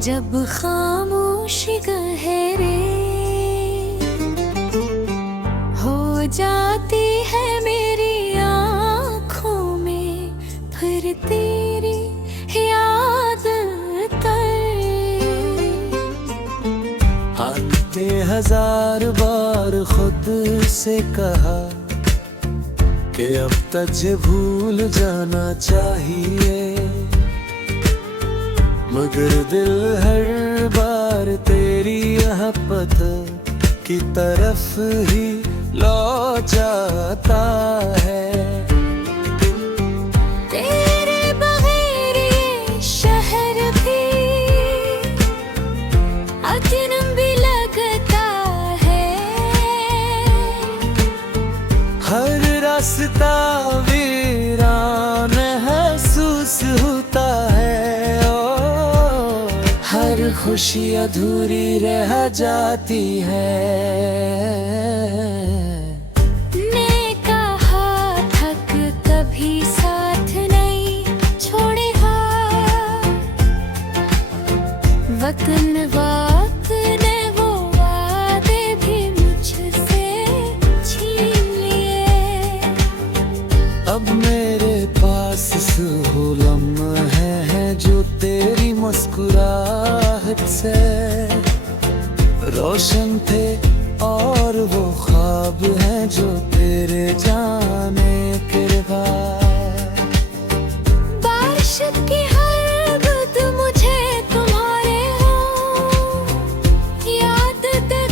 जब खामोशी गहरे हो जाती है मेरी आँखों में, फिर तेरी याद आते हजार बार खुद से कहा कि अब तुझे भूल जाना चाहिए, मगर दिल हर बार तेरी मोहब्बत की तरफ ही लौट जाता है। तेरे बगैर ये शहर भी अजनबी लगता है, हर रास्ता वीरान महसूस होता है, हर खुशी अधूरी रह जाती है। ने कहा थक कभी साथ नहीं छोड़ेगा, वक्त ने वो वादे भी मुझसे छीन लिए। अब मेरे पास वो लम्हे हैं जो तेरी मुस्कुराहट से रोशन थे, और वो ख्वाब हैं जो तेरे जाने के बाद। बारिश की हर बूंद मुझे तुम्हारे हो याद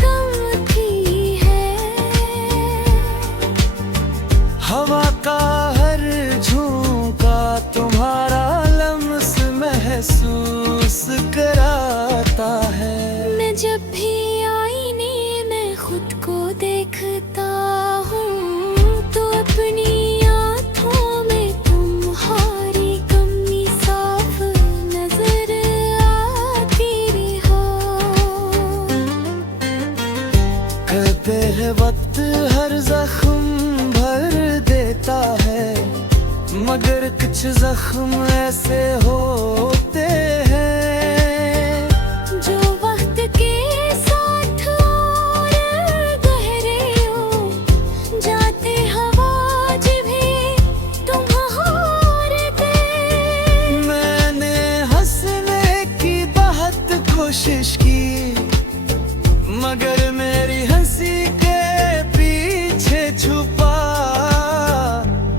गम की है, हवा का हर झोंका तुम्हारा लम्स महसूस कराता है। मैं जब भी आईने में खुद को देखता हूँ, तो अपनी आँखों में तुम्हारी कमी साफ नजर आती हो। कहते हैं वक्त हर जख्म भर देता है, मगर कुछ जख्म ऐसे होते हैं जो वक्त के साथ और गहरे हो जाते, हवा भी तुम्हारे थे। मैंने हंसने की बहुत कोशिश की, मगर मेरी हंसी के पीछे छुपा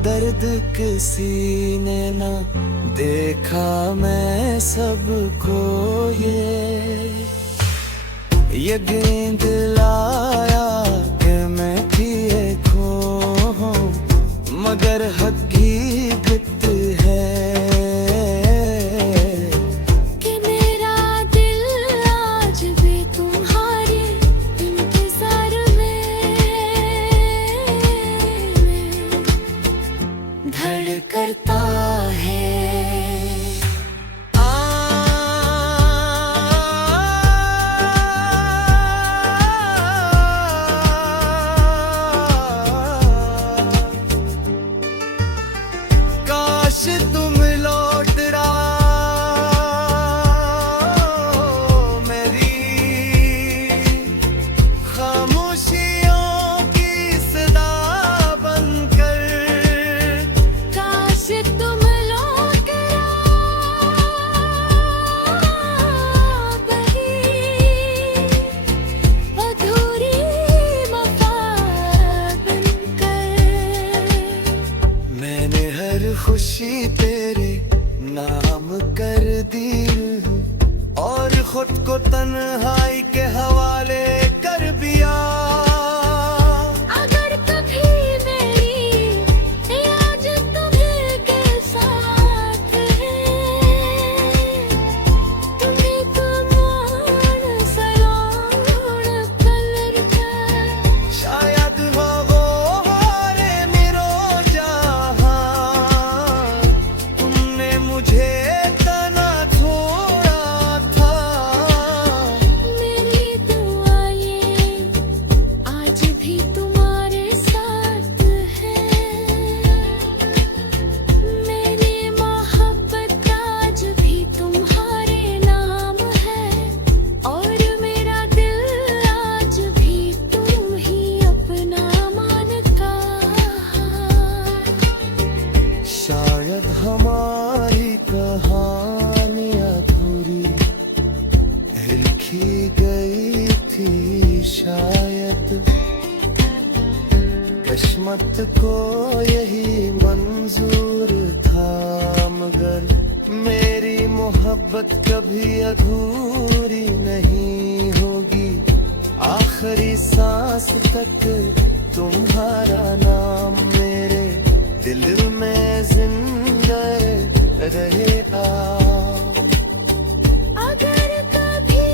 दर्द किसी ने न देखा। मैं सबको ये गेंद लाया कि मैं किए खो हूँ, मगर हकीकत है कि मेरा दिल आज भी तुम्हारे इंतजार में धड़कता है। थी शायद, किस्मत को यही मंजूर था, मगर मेरी मोहब्बत कभी अधूरी नहीं होगी। आखिरी सांस तक तुम्हारा नाम मेरे दिल में जिंदा रहेगा। अगर कभी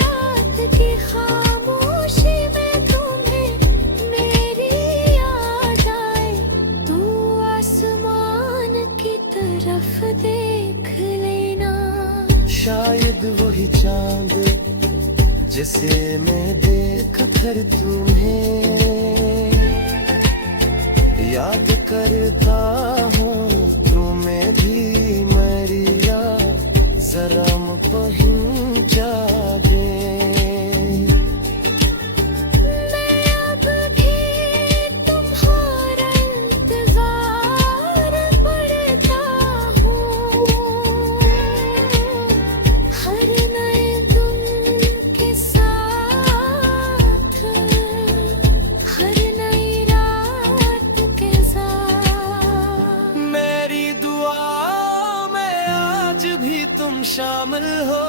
रात की खामोशी में तुम्हें मेरी याद आए, तो आसमान की तरफ देख लेना। शायद वही चांद जिसे मैं देख कर तुम्हें याद करता हूँ, तुम्हें भी मरिया जरा पहुँचा दे। मैं अब भी तुम्हारा इंतजार करता हूँ, हर नए दिन के साथ, हर नई रात के साथ। मेरी दुआ में आज भी तुम शामिल हो,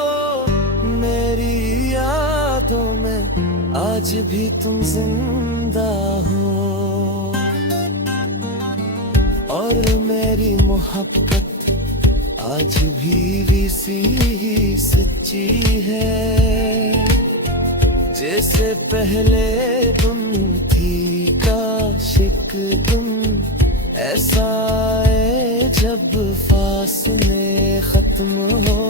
मेरी यादों में आज भी तुम जिंदा हो, और मेरी मोहब्बत आज भी वैसी ही सच्ची है, जैसे पहले तुम थी। काशिक तुम ऐसा है जब फासले खत्म हो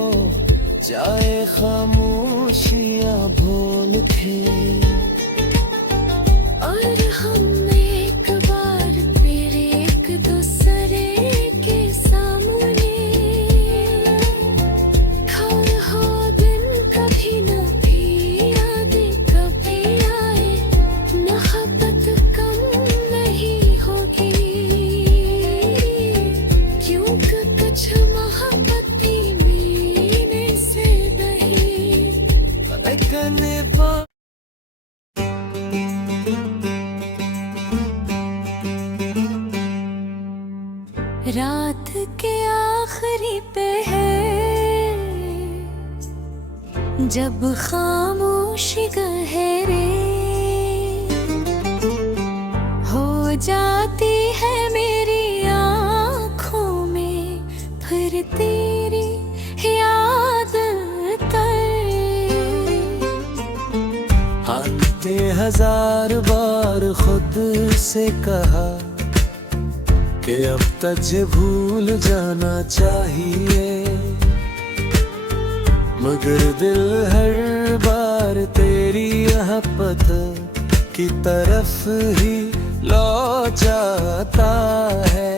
जाए, खामोशियां बोल के, और हम एक बार फिर एक दूसरे के सामने खड़े हो दिन कभी न भी यादें कभी आए, मोहब्बत कम नहीं होगी, क्योंकि कुछ मोहब्बत भी मिलने से नहीं। करने पा रात के आखिरी पहर जब खामोशी गहरे हो जाती है मेरी आँखों में, फिर तेरी याद हमने हजार बार खुद से कहा कि अब तुझे भूल जाना चाहिए, मगर दिल हर बार तेरी मोहब्बत की तरफ ही लौट जाता है।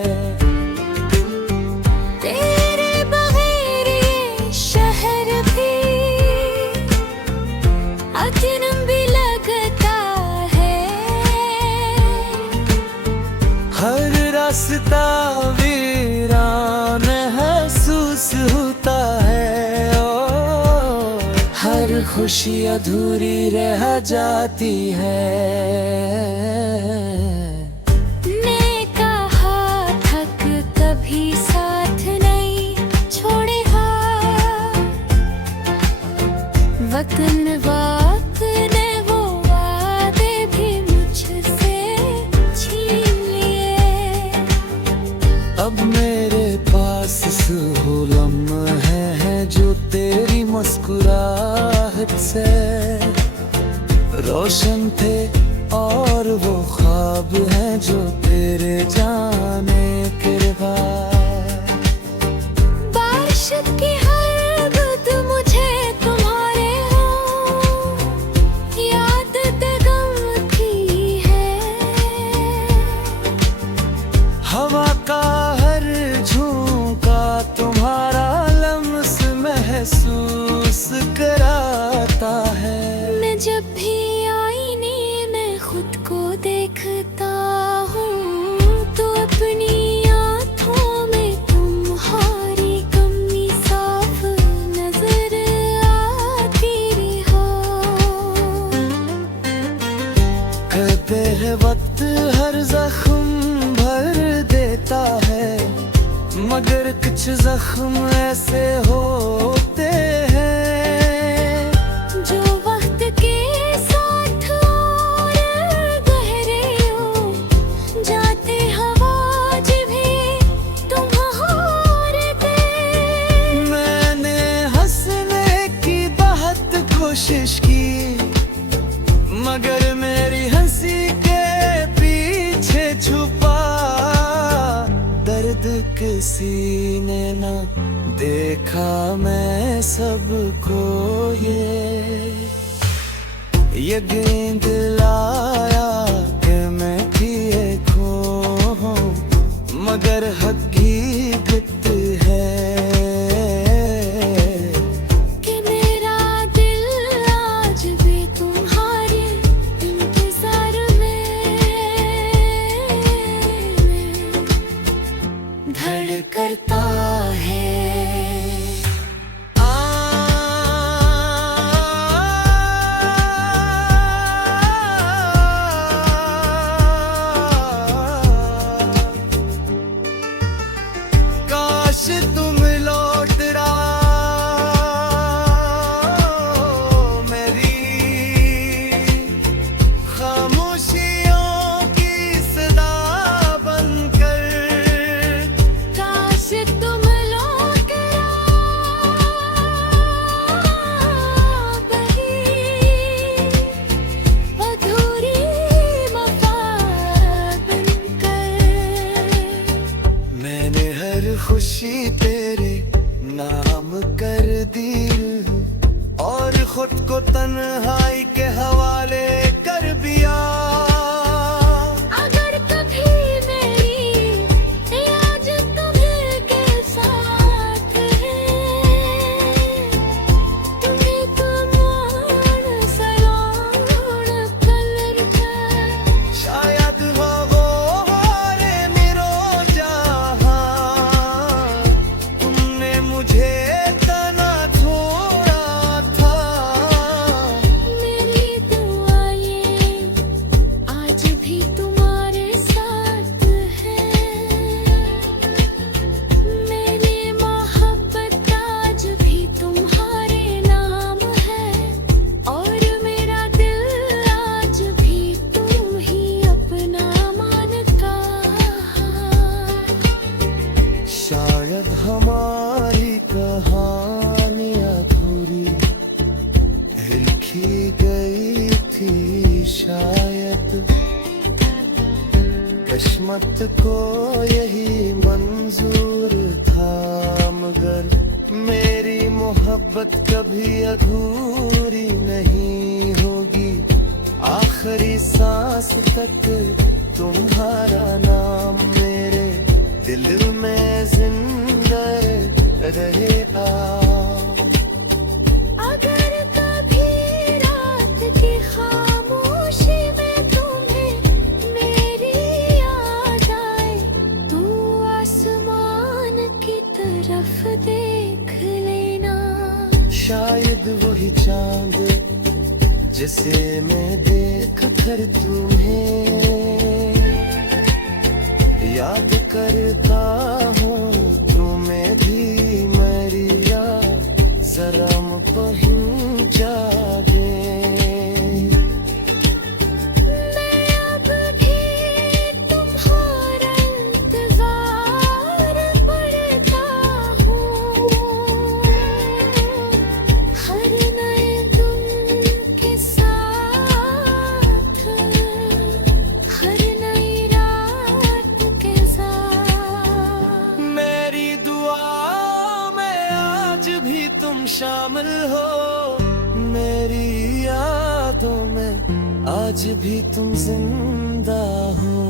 तेरे बगैर ये शहर भी अजनबी भी लगता है, हर रास्ता वीरान महसूस होता है, हर खुशी अधूरी रह जाती है। ने कहा थक कभी साथ नहीं छोड़ेगा, वतन वक्त ने वो वादे भी मुझसे छीन लिए। अब मेरे पास वो लम्हे हैं जो तेरी मुस्कुराहट से रोशन थे, और वो ख्वाब हैं जो तेरे जाने के बाद। बारिश की हर बूंद मुझे तुम्हारे हो याद गम की है, हवा का हर झोंका तुम्हारा लम्स महसूस कराता है। मैं जब भी आईने में खुद को देखता हूँ, तो अपनी आँखों में तुम्हारी कमी साफ नजर आती हो। वक्त हर जख्म भर देता है, मगर कुछ जख्म ऐसे होते हैं जो वक्त के साथ और गहरे हो जाते हवा भी तुम्हारे। मैंने हंसने की बहुत कोशिश की, मगर मेरी हंसी के पीछे छुपा दर्द किसी ने न देखा। मैं सबको ये गेंद लाया कि मैं भी एक हूँ, मगर हकीकत है कि मेरा दिल आज भी तुम्हारे इंतजार में धड़कता है। काश तुम लौट रहा मेरी खामोशियों की सदा बनकर। काश तुम लौट गई अधूरी वफा बनकर। मैंने हर खुशी तेरे नाम कर दी और खुद को तन्हाई के हवाले कर दिया। अगर कभी मेरी याद तुम्हें के साथ है, तुम्हें कमान सलोण कलर का। शायद वो हारे मेरो जहां, तुमने मुझे तना छोड़ा था। मेरी दुआएं आज भी तुम्हारे साथ है, मेरी मोहब्बत आज भी तुम्हारे नाम है, और मेरा दिल आज भी तुम ही अपना मानता। शायद हमारी कहानी अधूरी लिखी गई थी, शायद किस्मत को यही मंजूर था, मगर मेरी मोहब्बत कभी अधूरी नहीं होगी। आखिरी सांस तक तुम्हारा नाम मेरे दिल में जिंदा रहेगा। अगर कभी रात की खामोशी में तुम्हें मेरी याद आए, तो आसमान की तरफ देख लेना। शायद वही चांद जिसे मैं देख कर तुम्हें याद करता हूँ, तुम्हें भी मेरी याद जरा पहुँचा दे। मैं अब भी तुम्हारा इंतजार करता हूँ, हर नए दिन के साथ, हर नई रात के साथ। मेरी दुआ में आज भी तुम शामिल हो, मेरी यादों में आज भी तुम जिंदा हो,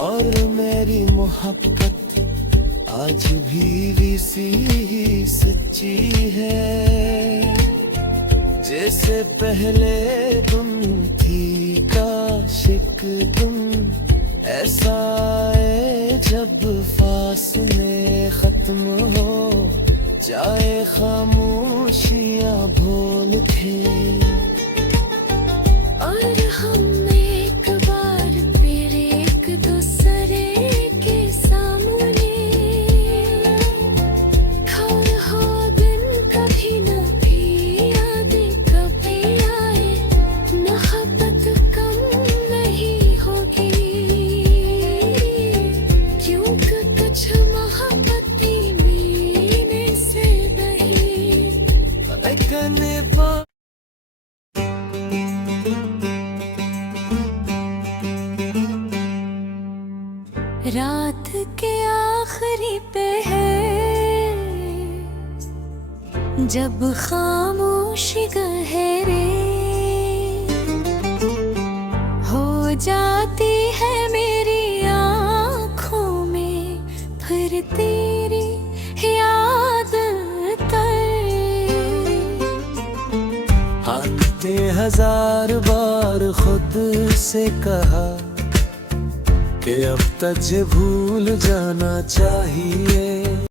और मेरी मोहब्बत आज भी सी सच्ची है, जैसे पहले तुम थी काशिक तुम। ऐसा है जब फासले खत्म हो जाए, खामोशियां भूल के। और जब खामोशी गहरे हो जाती है मेरी आँखों में, फिर तेरी याद हमने 1000 बार खुद से कहा कि अब तुझे भूल जाना चाहिए।